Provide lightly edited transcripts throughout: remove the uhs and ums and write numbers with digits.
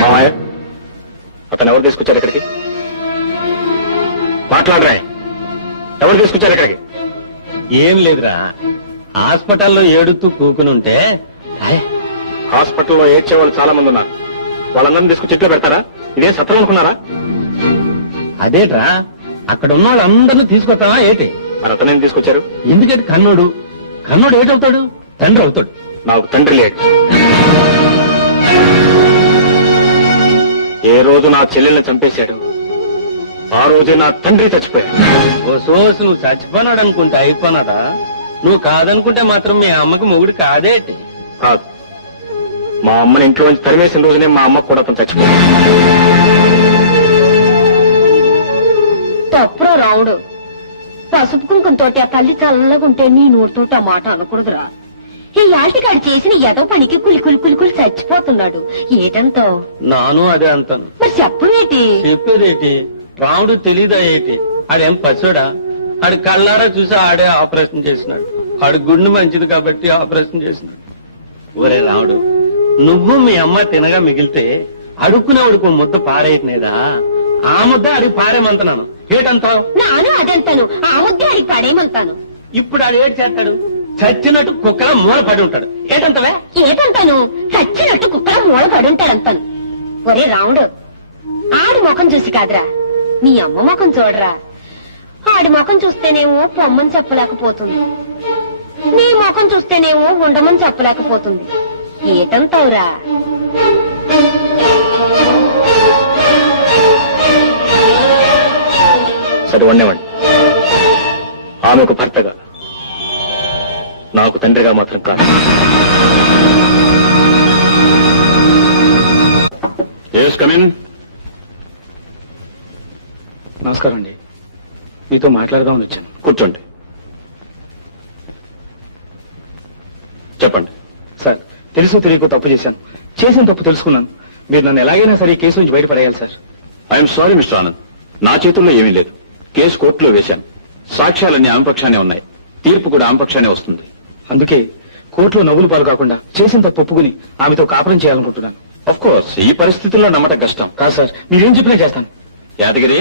మామయ్య అతను ఎవరు తీసుకొచ్చారు ఇక్కడికి? మాట్లాడరా, ఎవరు తీసుకొచ్చారు ఇక్కడికి? ఏం లేదురా, హాస్పిటల్లో ఏడుతూ కూకునుంటే హాస్పిటల్లో ఏడ్చే వాళ్ళు చాలా మంది ఉన్నారు. వాళ్ళందరినీ తీసుకొచ్చి ఇంట్లో పెడతారా? ఇదే సత్రం అనుకున్నారా? అదేట్రా, అక్కడ ఉన్న వాళ్ళందరినీ తీసుకొస్తావా ఏటి? మరి అతనేం తీసుకొచ్చారు? ఎందుకంటే కన్నోడు ఏటవుతాడు? తండ్రి అవుతాడు. నాకు తండ్రి లేడు. ఏ రోజు నా చెల్లెల్ని చంపేశాడు ఆ రోజే నా తండ్రి చచ్చిపోయాడు. ఓ సోసు, నువ్వు చచ్చిపోనాడు అనుకుంటే అయిపోనాదా? నువ్వు కాదనుకుంటే మాత్రం మీ అమ్మకి మొగుడు కాదేటి? కాదు, మా అమ్మని ఇంట్లో నుంచి తరిమేసిన రోజునే మా అమ్మకు కూడా అతను చచ్చిపోయాడు. తప్పురా రావుడు, పసుపు కుంకుమతోటి ఆ తల్లి చల్లగుంటే నీ నోటితోటి ఆ మాట అనకూడదురా. ఈ యాల్టికాడు చేసిన ఏదో పనికి కులి చచ్చిపోతున్నాడు. ఏటంతో? నాను అదే అంటాను. మరి చెప్పవేటి? చెప్పేదేటి? రాముడు తెలీదా ఏటి? ఆడేం పశుడా? ఆడి కళ్ళారా చూసి ఆడే ఆపరేషన్ చేసినాడు. ఆడి గుండె మంచిది కాబట్టి ఆపరేషన్ చేసినాడు. ఒరే రాముడు, నువ్వు మీ అమ్మ తినగా మిగిలితే అడుక్కునేవాడికి ముద్ద పారేయట్లేదా? ఆ ముద్ద అడిగి పారేమంటున్నాను. ఏటంతావు? నాను అదంతాను, ఆ ముద్ద అడిగి పాడేయమంటాను. ఇప్పుడు ఆడు ఏడు చేస్తాడు? చచ్చినట్టు కుక్కల మూల పడి ఉంటాడు. ఏటంతవే? ఏటంతాను? చచ్చినట్టు కుక్కల మూల పడి ఉంటాడంతాను. ఒరే రాముడు, ఆడి ముఖం చూసి కాదురా, మీ అమ్మ ముఖం చూడరా. ఆడి ముఖం చూస్తేనేమో పొమ్మని చెప్పలేకపోతుంది, నీ ముఖం చూస్తేనేమో ఉండమని చెప్పలేకపోతుంది. ఏటంతావురా? సరే వండేవాడి, ఆమెకు భర్తగా నాకు తండ్రిగా మాత్రం కాదు. నమస్కారం అండి, మీతో మాట్లాడదామని వచ్చాను. కూర్చోండి. చెప్పండి. సార్, తెలుసో తెలియకో తప్పు చేశాను. చేసిన తప్పు తెలుసుకున్నాను. మీరు నన్ను ఎలాగైనా సరే ఈ కేసు నుంచి బయటపడేయాలి sir. I'm sorry mister Anand, నా చేతుల్లో ఏమీ లేదు. కేసు కోర్టులో వేశాను. సాక్ష్యాలన్నీ ఆమె పక్షానే ఉన్నాయి. తీర్పు కూడా ఆమె పక్షానే వస్తుంది. అందుకే కోర్టులో నవ్వులు పాలు కాకుండా చేసిన తప్పు ఒప్పుకుని ఆమెతో కాపురం చేయాలనుకుంటున్నాను. ఆఫ్ కోర్స్ ఈ పరిస్థితుల్లో నమ్మటం కష్టం. కాదు సార్, మీరేం చెప్పినా చేస్తాను. యాదగిరి,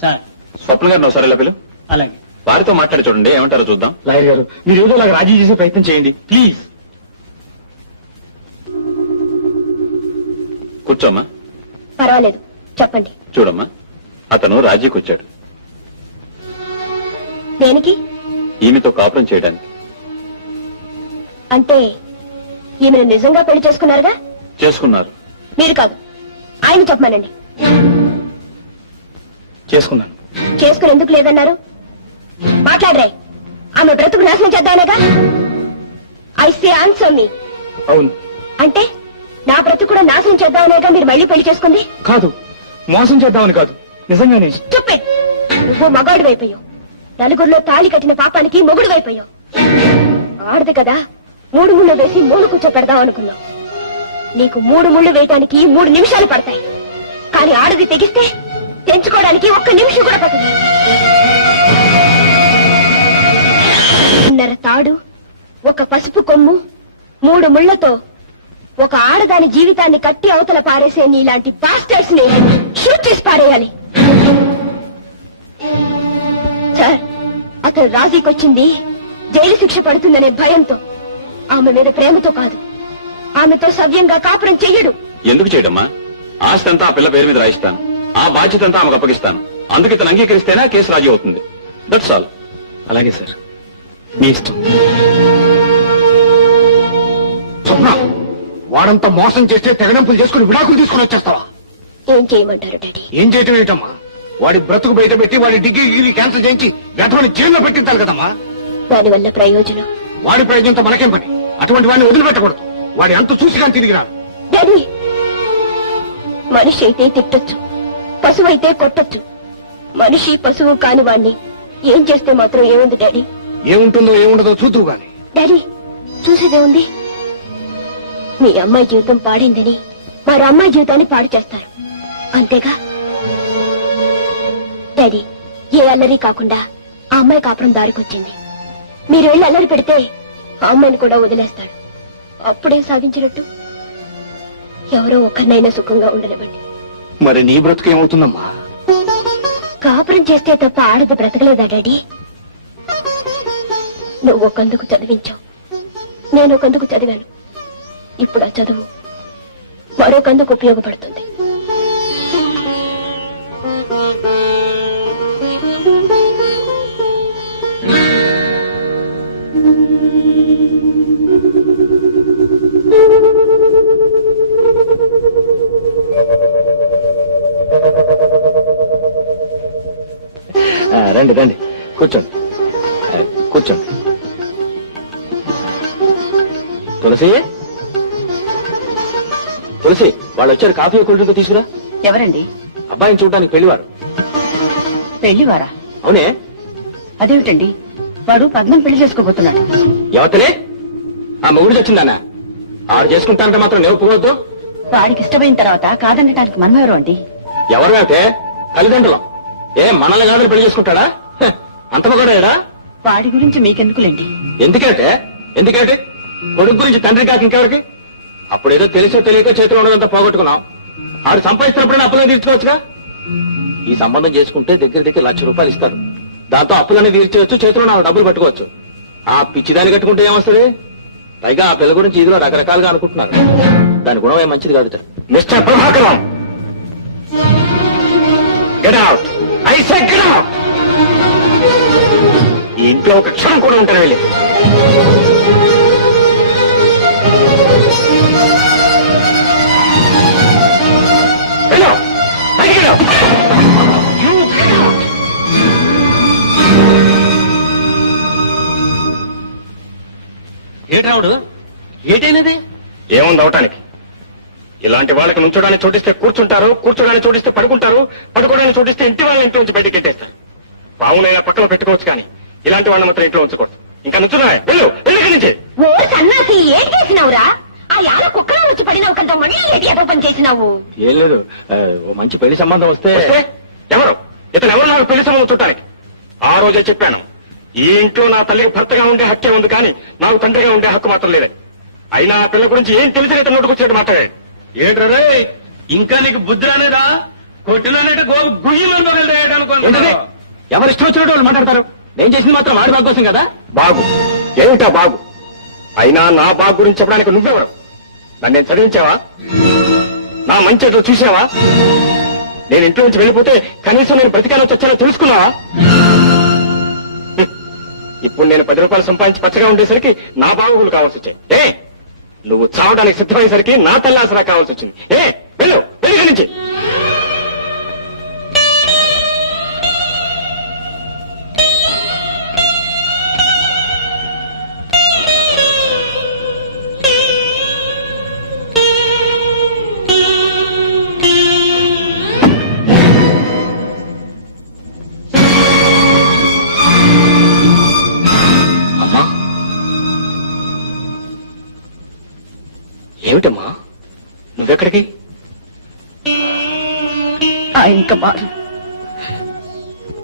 సార్. స్వప్న గారిని ఒకసారి ఇలా పిలు. అలాగే. వారితో మాట్లాడి చూడండి, ఏమంటారో చూద్దాం. లాయర్ గారు, మీరు ఏదో లాగా రాజీ చేసే ప్రయత్నం చేయండి ప్లీజ్. కూర్చోమ్మా. పర్వాలేదు, చెప్పండి. చూడమ్మా, అతను రాజీకి వచ్చాడు. దేనికి? ఈమెతో కాపురం చేయడానికి. అంటే ఈమెను నిజంగా పెళ్లి చేసుకున్నారుగా? చేసుకున్నారు. మీరు కాదు, ఆయన చెప్పమనండి. చేసుకున్నాను. చేసుకుని ఎందుకు లేదన్నారు? మాట్లాడరే. ఆమె బ్రతుకు నాశనం చేద్దామనేగా? ఐ సే ఆన్సర్ మీ. అవును. అంటే నా బ్రతుకు కూడా నాశనం చేద్దామనేగా మీరు మళ్ళీ పెళ్లి చేసుకుంది? కాదు, మోసం చేద్దామని కాదు, నిజంగానే. స్టూపిడ్. నువ్వు మగాడు వైపోయావు. నలుగురిలో తాళి కట్టిన పాపానికి మొగుడు వైపోయావు. ఆడదు కదా, 3 ముళ్ళు వేసి 3 కూర్చోపెడదాం అనుకున్నావు. నీకు 3 ముళ్ళు వేయటానికి 3 నిమిషాలు పడతాయి. కానీ ఆడది తెగిస్తే తెంచుకోవడానికి 1 నిమిషం కూడా పడుతుంది. 1.5 తాడు, 1 పసుపు కొమ్ము, 3 ముళ్లతో ఒక ఆడదాని జీవితాన్ని కట్టి అవతల పారేసే నీలాంటి బాస్టర్స్ ని షూట్ చేసి పారేయాలి. సార్, అతను రాజీకొచ్చింది జైలు శిక్ష పడుతుందనే భయంతో, ఆమె మీద ప్రేమతో కాదు. ఆమెతో సవ్యంగా కాపురం చెయ్యడు. ఎందుకు చేయడమ్మా? ఆస్తి అంతా ఆ పిల్ల పేరు మీద రాయిస్తాను. ఆ బాధ్యత అంతా ఆమెకు అప్పగిస్తాను. అందుకు ఇతను అంగీకరిస్తేనే కేసు రాజీ అవుతుంది. That's all. అలాగే సార్, మీ ఇష్టం. స్వప్న, వాడంతా మోసం చేస్తే తెగడంపులు చేసుకుని విడాకులు తీసుకుని వచ్చేస్తావా? ఏం చేయమంటారు డాడీ? ఏం చేయటం ఏంటమ్మా? వాడి బ్రతుకు బయట పెట్టి వాడి డిగ్రీ క్యాన్సిల్ చేయించి వ్యర్థమని జైల్లో పెట్టించాలి కదమ్మా. దానివల్ల ప్రయోజనం? వాడి ప్రయోజనంతో మనకేం పని? అటువంటి వాడిని వదిలిపెట్టకూడదు. వాడి అంత చూసి కానీ తిరిగి రాడు. డాడీ, మనిషి అయితే తిట్టొచ్చు, పశువు అయితే కొట్టొచ్చు. మనిషి పశువు కాని వాణ్ణి ఏం చేస్తే మాత్రం ఏముంది డాడీ? ఏముంటుందో ఏముండదో చూద్దువు గాని. డాడీ, చూసేదే ఉంది. మీ అమ్మాయి జీవితం పాడిందని మరో అమ్మాయి జీవితాన్ని పాడు చేస్తారు, అంతేగా? డాడీ, ఏ అల్లరి కాకుండా ఆ అమ్మాయి కాపురం దారికొచ్చింది. మీరు వెళ్ళి అల్లరి పెడితే ఆ అమ్మాయిని కూడా వదిలేస్తాడు. అప్పుడేం సాధించినట్టు? ఎవరో ఒకరినైనా సుఖంగా ఉండనివ్వండి. మరి నీ బ్రతుకు ఏమవుతుందమ్మా? కాపురం చేస్తే తప్ప ఆడది బ్రతకలేదా డాడీ? నువ్వు ఒకందుకు చదివించావు, నేను ఒకందుకు చదివాను. ఇప్పుడు ఆ చదువు మరొకందుకు ఉపయోగపడుతుంది. రండి రండి, కూర్చోండి కూర్చోండి. తులసి, తులసి, వాళ్ళు వచ్చారు. కాఫీ కూల్ డ్రింక్ తీసుకురా. ఎవరండి? అబ్బాయిని చూడడానికి పెళ్లివారు. పెళ్లివారా? అవునే. అదేమిటండి, వాడు పద్మని పెళ్లి చేసుకోబోతున్నాడు. ఎవతలే? ఆ మొగుడు వచ్చిందానా? ఆడు చేసుకుంటానంటే మాత్రం నేను ఒప్పుకోవద్దు. వాడికి ఇష్టమైన తర్వాత కాదనటానికి మనమెవరు అండి? ఎవరు అయితే తల్లిదండ్రులం. మనల్ని కాదని పెళ్లి చేసుకుంటాడా? అంత మగడా? వాడి గురించి మీకెందుకులేండి. ఎందుకంటే కొడుకు గురించి తండ్రి కాక ఇంకెవరికి? అప్పుడేదో తెలిసో తెలియకో చేతిలో ఉన్నదంతా పోగొట్టుకున్నాం. ఆడు సంపాదిస్తున్నప్పుడైనా అప్పులను తీర్చుకోవచ్చుగా. ఈ సంబంధం చేసుకుంటే దగ్గర ₹1,00,000 ఇస్తారు. దాంతో అప్పులన్నీ తీర్చవచ్చు, చేతిలో నా డబ్బులు పట్టుకోవచ్చు. ఆ పిచ్చిదాన్ని కట్టుకుంటే ఏమొస్తుంది? పైగా ఆ పిల్ల గురించి ఇదిలో రకరకాలుగా అనుకుంటున్నారు. దాని గుణం ఏం మంచిది కాదు. Mister Prabhakaram, get out. I say get out. ఈ ఇంట్లో ఒక క్షణం కూడా ఉంటారు వెళ్ళి. ఏటి రావుడు, ఏటైనది? ఏముంది అవటానికి? ఇలాంటి వాళ్ళకి నుంచోడానికి చోటిస్తే కూర్చుంటారు, కూర్చోడానికి చోటిస్తే పడుకుంటారు, పడుకోవడానికి చోటిస్తే ఇంటి వాళ్ళ ఇంట్లో నుంచి బయటకి ఎట్టేస్తారు. పావునైనా పక్కన పెట్టుకోవచ్చు కానీ ఇలాంటి వాళ్ళని మాత్రం ఇంట్లో ఉంచకూడదు. ఇంకా నుంచున్నా వెళ్ళు, ఇక్కడి నుంచి. ఓ సన్నాసి, ఏం చేసినావురా? ఆ యాల కుక్కలో వచ్చి పడినావు కదా, మళ్ళీ ఏటి ఏదో పని చేసినావు? ఏం లేదు, ఓ మంచి పెళ్లి సంబంధం వస్తే. ఎవరు ఇతను? ఎవరు నాకు పెళ్లి సంబంధం చుట్టానికి? ఆ రోజే చెప్పాను, ఈ ఇంట్లో నా తల్లికి భర్తగా ఉండే హక్కే ఉంది కానీ నాకు తండ్రిగా ఉండే హక్కు మాత్రం లేదని. అయినా ఆ పిల్ల గురించి ఏం తెలిసి ఇతను నోటుకొచ్చినట్టు మాట్లాడాడు. ఏంట్రే, ఇంకా నీకు బుద్ధి రానేదా? కొట్టిలోనే గోపు గుయ్యమని పగలరేయడానికి. ఎవరు ఇష్టం వచ్చినట్టు వాళ్ళు మాట్లాడతారు. నేను చేసింది మాత్రం వాడి బాగు కోసం కదా. బాగు ఏమిటా బాగు? అయినా నా బాగు గురించి చెప్పడానికి నువ్వెవరు? నన్ను చదివించావా? నా మంచి చూసావా? నేను ఇంట్లో నుంచి వెళ్ళిపోతే కనీసం నేను బ్రతికానో చచ్చానో తెలుసుకున్నావా? ఇప్పుడు నేను ₹10 సంపాదించి పచ్చగా ఉండేసరికి నా బాగులు కావాల్సి వచ్చాయి. నువ్వు చావడానికి సిద్ధమయ్యేసరికి నా తల్లి ఆసరా కావాల్సి వచ్చింది. వెళ్ళు, వెళ్ళి నుంచి. ఏమిటమ్మా, నువ్వెక్కడికి? ఇంకా మారు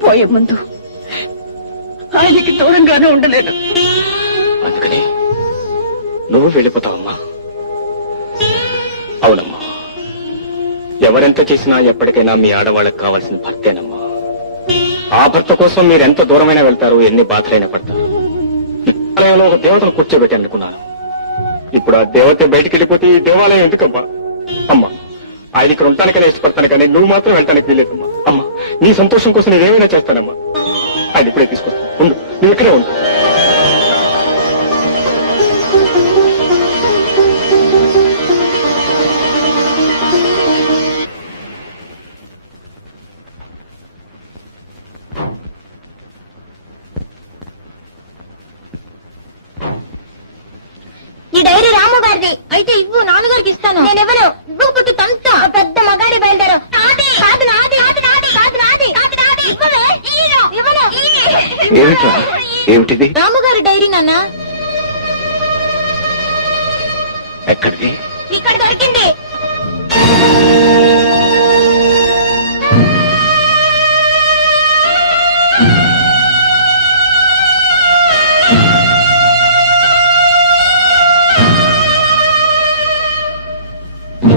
పోయే ముందు ఆయనకి దూరంగానే ఉండలేను. అందుకని నువ్వు వెళ్ళిపోతావమ్మా? అవునమ్మా, ఎవరెంత చేసినా ఎప్పటికైనా మీ ఆడవాళ్ళకి కావాల్సిన భర్తేనమ్మా. ఆ భర్త కోసం మీరెంత దూరమైనా వెళ్తారు, ఎన్ని బాధలైనా పడతారు. ఆలయంలో ఒక దేవతను కూర్చోబెట్టి అనుకున్నాను. ఇప్పుడు ఆ దేవత బయటికి వెళ్ళిపోతే ఈ దేవాలయం ఎందుకమ్మా? అమ్మా, ఆయన ఇక్కడ ఉండటానికైనా ఇష్టపడతాను కానీ నువ్వు మాత్రం వెళ్ళటానికి వీలేదమ్మా. అమ్మా, నీ సంతోషం కోసం నేనేమైనా చేస్తానమ్మా. ఆయన ఇప్పుడే తీసుకొస్తాను, ఉండు, నువ్వు ఇక్కడే ఉండు. ఈ డైరీ రాము గారిది అయితే ఇవ్వు, నాన్నగారికి ఇస్తాను. నేను ఇవ్వను. ఇవ్వకపోతే తంత. పెద్ద మగాడి బయలుదేరు. కాదు నాది, ఏమిటిది? రాముగారి డైరీ నాన్న. ఎక్కడిది?